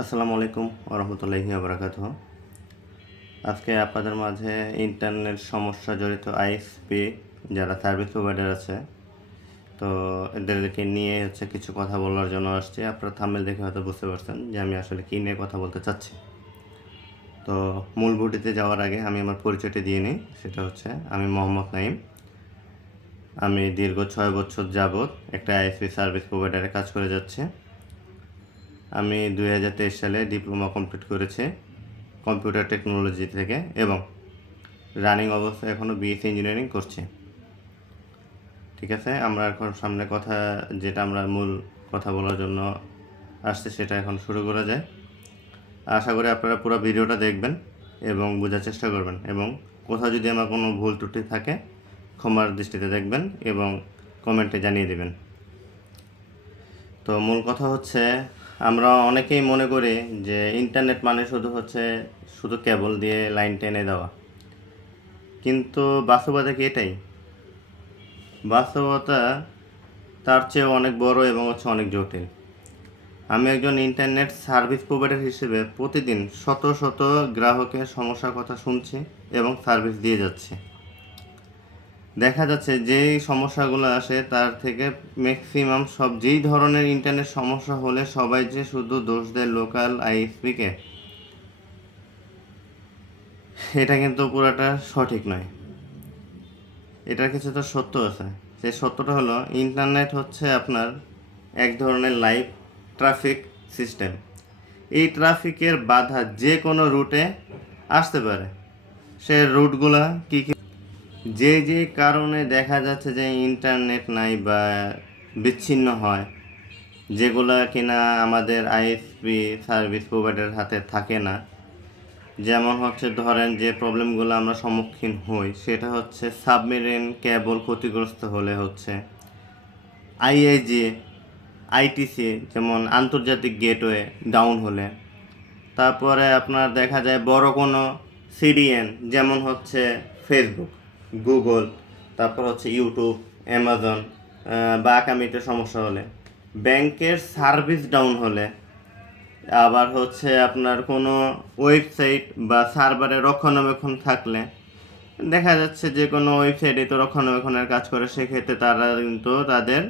আসসালামু আলাইকুম ওরহমতুল্লাহি আবরাকাত আজকে আপনাদের মাঝে ইন্টারনেট সমস্যা জড়িত আইএসপি যারা সার্ভিস প্রোভাইডার আছে, তো এদেরকে নিয়ে হচ্ছে কিছু কথা বলার জন্য আসছি। আপনারা থামেল দেখে হয়তো বুঝতে পারছেন যে আমি আসলে কী নিয়ে কথা বলতে চাচ্ছি। তো মূল ভুটিতে যাওয়ার আগে আমি আমার পরিচয়টি দিয়ে নিই, সেটা হচ্ছে আমি মোহাম্মদ নাইম আমি দীর্ঘ ছয় বছর যাবৎ একটা আইএসপি সার্ভিস প্রোভাইডারে কাজ করে যাচ্ছি। আমি দুই হাজার তেইশ সালে ডিপ্লোমা কমপ্লিট করেছি কম্পিউটার টেকনোলজি থেকে এবং রানিং অবস্থায় এখনও বিএসসি ইঞ্জিনিয়ারিং করছি। ঠিক আছে, আমরা এখন সামনে কথা, যেটা আমরা মূল কথা বলার জন্য আসছে সেটা এখন শুরু করা যায়। আশা করি আপনারা পুরো ভিডিওটা দেখবেন এবং বোঝার চেষ্টা করবেন এবং কোথাও যদি আমার কোনো ভুল ত্রুটি থাকে, ক্ষমার দৃষ্টিতে দেখবেন এবং কমেন্টে জানিয়ে দেবেন। তো মূল কথা হচ্ছে আমরা অনেকেই মনে করি যে ইন্টারনেট মানে শুধু হচ্ছে শুধু কেবল দিয়ে লাইন টেনে দেওয়া। কিন্তু বাস্তবতা কি এটাই? বাস্তবতা তার চেয়ে অনেক বড় এবং হচ্ছে অনেক জটিল। আমি একজন ইন্টারনেট সার্ভিস প্রোভাইডার হিসেবে প্রতিদিন শত শত গ্রাহকের সমস্যার কথা শুনছি এবং সার্ভিস দিয়ে যাচ্ছি। দেখা যাচ্ছে যেই সমস্যাগুলো আসে তার থেকে ম্যাক্সিমাম সব যেই ধরনের ইন্টারনেট সমস্যা হলে সবাই যে শুধু দোষ দেয় লোকাল আইএসপিকে এটা কিন্তু পুরোটা সঠিক নয়। এটার কিছু তো সত্য আছে। সেই সত্যটা হলো ইন্টারনেট হচ্ছে আপনার এক ধরনের লাইভ ট্রাফিক সিস্টেম এই ট্রাফিকের বাধা যে কোনো রুটে আসতে পারে। সে রুটগুলা কী কী যে যে কারণে দেখা যাচ্ছে যে ইন্টারনেট নাই বা বিচ্ছিন্ন হয়, যেগুলা কিনা আমাদের আইএসপি সার্ভিস প্রোভাইডার হাতে থাকে না, যেমন হচ্ছে ধরেন যে প্রবলেমগুলো আমরা সম্মুখীন হই, সেটা হচ্ছে সাবমেরিন কেবল ক্ষতিগ্রস্ত হলে হচ্ছে আইআইজি আইটিসি, যেমন আন্তর্জাতিক গেটওয়ে ডাউন হলে। তারপরে আপনার দেখা যায় বড় কোনো সিডিএন, যেমন হচ্ছে ফেসবুক। গুগল, তারপর হচ্ছে ইউটিউব, অ্যামাজন বা আকামিতে সমস্যা হলে। ব্যাংকের সার্ভিস ডাউন হলে আবার হচ্ছে আপনার কোনো ওয়েবসাইট বা সার্ভারে রক্ষণাবেক্ষণ থাকলে দেখা যাচ্ছে যে কোনো ওয়েবসাইটে তো রক্ষণাবেক্ষণের কাজ করে, সেক্ষেত্রে তারা কিন্তু তাদের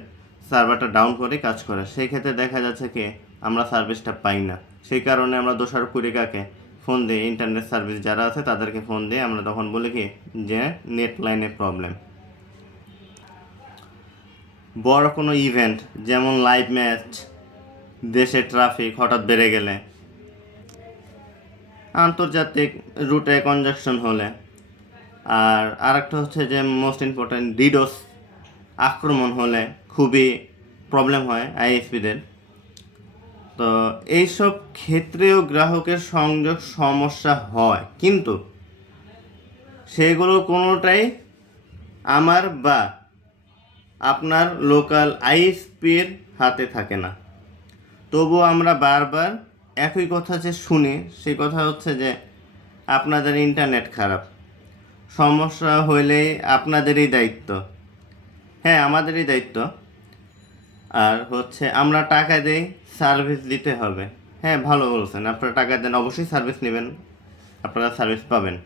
সার্ভারটা ডাউন করে কাজ করে। সেই ক্ষেত্রে দেখা যাচ্ছে কি, আমরা সার্ভিসটা পাই না। সেই কারণে আমরা দোষারোপ করি কাকে? ফোন দিই ইন্টারনেট সার্ভিস যারা আছে তাদেরকে ফোন দিয়ে আমরা তখন বলি কি যে নেট লাইনে প্রবলেম বড় কোনো ইভেন্ট যেমন লাইভ ম্যাচ দেশে ট্রাফিক হঠাৎ বেড়ে গেলে, আন্তর্জাতিক রুটে কনজাকশন হলে, আর আরেকটা হচ্ছে যে মোস্ট ইম্পর্ট্যান্ট ডিডোস আক্রমণ হলে খুবই প্রবলেম হয় আইএসপিদের তো এইসব ক্ষেত্রেও গ্রাহকের সংযোগ সমস্যা হয়। কিন্তু সেগুলো কোনোটাই আমার বা আপনার লোকাল আইএসপির হাতে থাকে না। তবুও আমরা বারবার একই কথা যে শুনি সেই কথা হচ্ছে যে আপনাদের ইন্টারনেট খারাপ। সমস্যা হইলেই আপনাদেরই দায়িত্ব। হ্যাঁ আমাদেরই দায়িত্ব। আর হচ্ছে আমরা টাকা দেই সার্ভিস দিতে হবে। হ্যাঁ ভালো বলছেন। আপনারা টাকা দেন, অবশ্যই সার্ভিস নেবেন। আপনারা সার্ভিস পাবেন।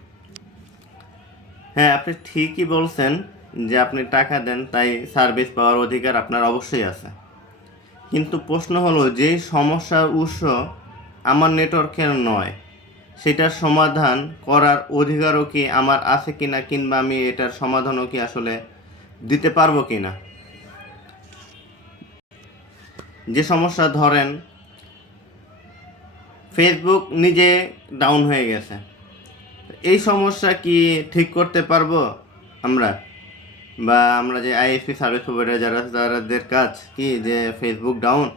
হ্যাঁ আপনি ঠিকই বলছেন যে আপনি টাকা দেন, তাই সার্ভিস পাওয়ার অধিকার আপনার অবশ্যই আছে। কিন্তু প্রশ্ন হলো, যে সমস্যার উৎস আমার নেটওয়ার্কের নয়, সেটার সমাধান করার অধিকারও কি আমার আছে কিনা, কিংবা আমি এটার সমাধানও কি আসলে দিতে পারব কিনা? যে সমস্যা ধরেন ফেসবুক নিজে ডাউন হয়ে গেছে। এই সমস্যা কি ঠিক করতে পারব আমরা? বা আমরা যে আইএসপি সার্ভিস প্রোভাইডার যারা তাদের কাজ কি যে ফেসবুক ডাউন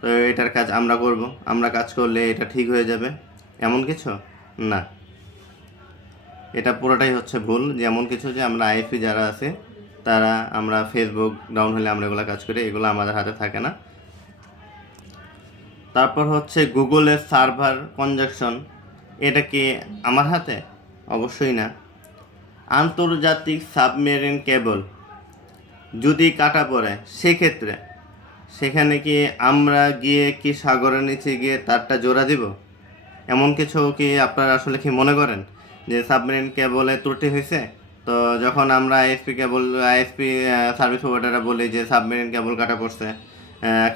তো এটার কাজ আমরা করব। আমরা কাজ করলে এটা ঠিক হয়ে যাবে। এমন কিছু? না। এটা পুরোটাই হচ্ছে ভুল। যেমন কিছু যে আমরা আইএসপি যারা আছে, তারা আমরা ফেসবুক ডাউন হলে আমরা এগুলো কাজ করি। এগুলো আমাদের হাতে থাকে না। তারপর হচ্ছে গুগলের সার্ভার কনজাকশন, এটা কি আমার হাতে? অবশ্যই না। আন্তর্জাতিক সাবমেরিন কেবল যদি কাটা পড়ে, সেক্ষেত্রে সেখানে কি আমরা গিয়ে কি সাগরের নিচে গিয়ে তারটা জোড়া দিব? এমন কিছু কি আপনারা আসলে কি মনে করেন যে সাবমেরিন কেবলে ত্রুটি হয়েছে? তো যখন আমরা আইএসপি কেবল, আইএসপি সার্ভিস প্রোভাইডাররা বলি যে সাবমেরিন কেবল কাটা পড়ছে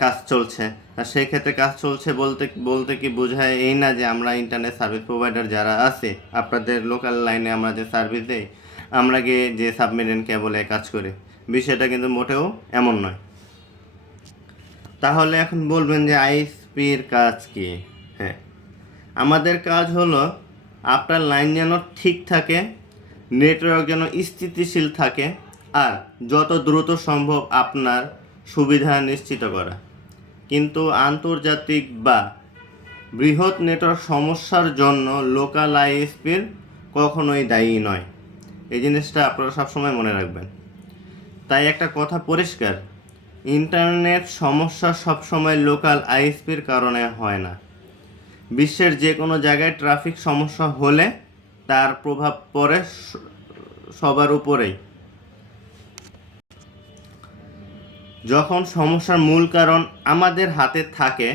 কাজ চলছে। আর সেই ক্ষেত্রে কাজ চলছে বলতে বলতে কি বোঝায় এই না যে আমরা ইন্টারনেট সার্ভিস প্রোভাইডার যারা আছে, আপনাদের লোকাল লাইনে আমরা যে সার্ভিস দেই, আমরা গিয়ে যে সাবমেরিন কেবলে কাজ করি। বিষয়টা কিন্তু মোটেও এমন নয়। তাহলে এখন বলবেন যে আইএসপির কাজ কি? হ্যাঁ। আমাদের কাজ হলো আপনার লাইন যেন ঠিক থাকে নেটওয়ার্ক যেন স্থিতিশীল থাকে, আর যত দ্রুত সম্ভব আপনার সুবিধা নিশ্চিত করা। কিন্তু আন্তর্জাতিক বা বৃহৎ নেটওয়ার্ক সমস্যার জন্য লোকাল আইএসপির কখনোই দায়ী নয়। এই জিনিসটা আপনারা সবসময় মনে রাখবেন। তাই একটা কথা পরিষ্কার, ইন্টারনেট সমস্যা সবসময় লোকাল আইএসপির কারণে হয় না। বিশ্বের যে কোনো জায়গায় ট্রাফিক সমস্যা হলে তার প্রভাব পড়ে সবার উপরেই। যখন সমস্যার মূল কারণ আমাদের হাতে থাকে,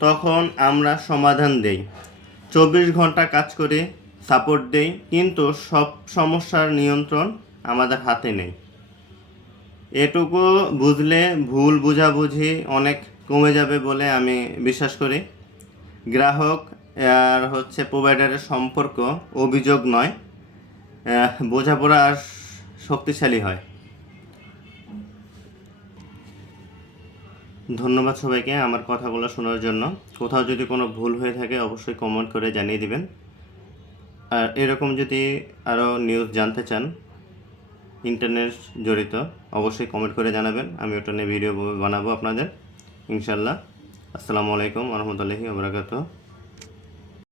তখন আমরা সমাধান দেই। চব্বিশ ঘণ্টা কাজ করে সাপোর্ট দেই, কিন্তু সব সমস্যার নিয়ন্ত্রণ আমাদের হাতে নেই। এটুকু বুঝলে ভুল বোঝাবুঝি অনেক কমে যাবে বলে আমি বিশ্বাস করি। গ্রাহক আর হচ্ছে প্রোভাইডারের সম্পর্ক অভিযোগ নয় বোঝাপড়া আর শক্তিশালী হয়। ধন্যবাদ সবাইকে আমার কথাগুলো শোনার জন্য। কোথাও যদি কোনো ভুল হয়ে থাকে, অবশ্যই কমেন্ট করে জানিয়ে দিবেন। আর এরকম যদি আরও নিউজ জানতে চান ইন্টারনেট জড়িত, অবশ্যই কমেন্ট করে জানাবেন। আমি ওটা নিয়ে ভিডিও বানাবো আপনাদের ইনশাল্লাহ আসসালামু আলাইকুম রহমতুল্লাহি আবরাকাত